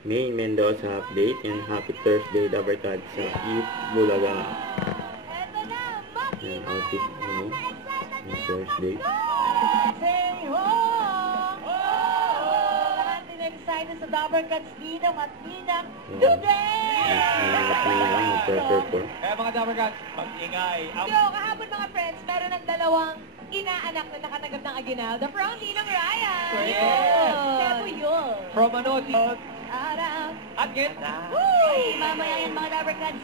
May Mendoza update and happy Thursday Dabarkad sa Eat Bulaga. Yan, outfit mo ng Thursday. Excited sa Dabarkads Ninang at Ninang today! Mag-perform. Kaya mga Dabarkads, mag-ingay. So, kahapon mga friends, meron ng dalawang inaanak na nakatanggap ng aginaldo from Ninang Ryan. Sebo yun. From ano? Araw. At get. Ay, mamaya yan mga Dabarkads.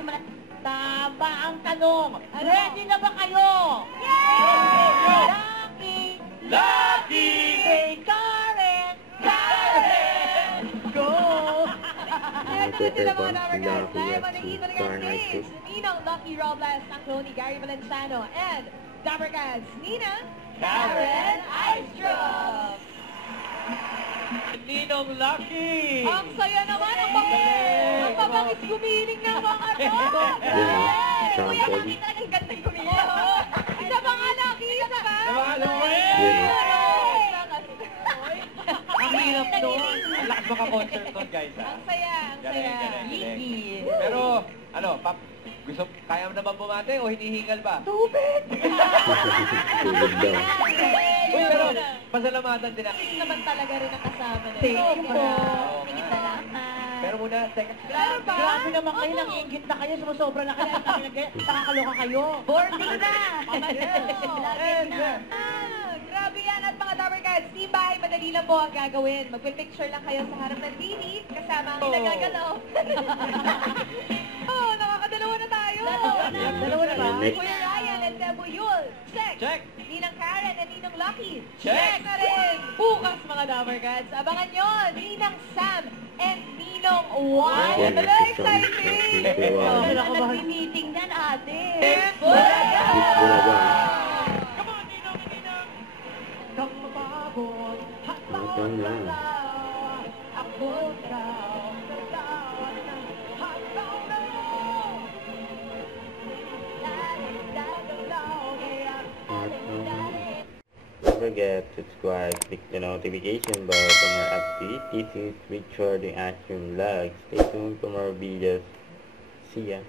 Tama ang tanong. Ready na ba kayo? Yay! Lucky! Lucky! Hey, Karen! Karen! Go! Ito na sila mga Dabarkads. Live on the Eat Bulaga stage. Ninang Lucky Robles, ang clone ni Gary Valenciano. And Dabarkads, Ninang Karen Aistro. Ninong Lucky! Ang saya naman, ang pabangis gumiling ng mga to. Kuya, Lucky talagang gandang gumiling. Isa pa nga, Lucky, isa pa. Ang hirap doon. Ang lakas maka-concert doon, guys. Ang saya, ang saya. Galing. Pero, ano, gusto, kaya mo naman bumate o hinihingal ba? Tubig! Tulog daw. Uy, pero pasalamatan din ako. Naman talaga rin ang kasama nila. Thank you po. Tingin salamat. Pero muna, teka. Grabe naman kayo, nang-iingit na kayo, sumusobra na kayo, nakakaloka kayo. Boarding na! Grabe yan at mga Dabarkads, di ba, madali lang po ang gagawin. Magpipicture lang kayo sa harap ng TV, kasama ang nagagalaw. Oh, nakakadalawa na tayo. Dalawa na ba? Next. Kuya Ryan and Sebo Yul. Check. Check. Ninang Karen and Ninang Lucky. Check. Na rin. Bukas mga Dabarkads. Abangan nyo, Ninang Sam and Ninong Juan. Yan, Very next song. exciting. Next one. Sila ko ba? Nag-meeting yan, ate. Eat Bulaga. Come on, Ninong and Ninang! Ito na. Don't forget to subscribe, click the notification bell for more updates. This is Richard the Action Vlog. Stay tuned for more videos. See ya.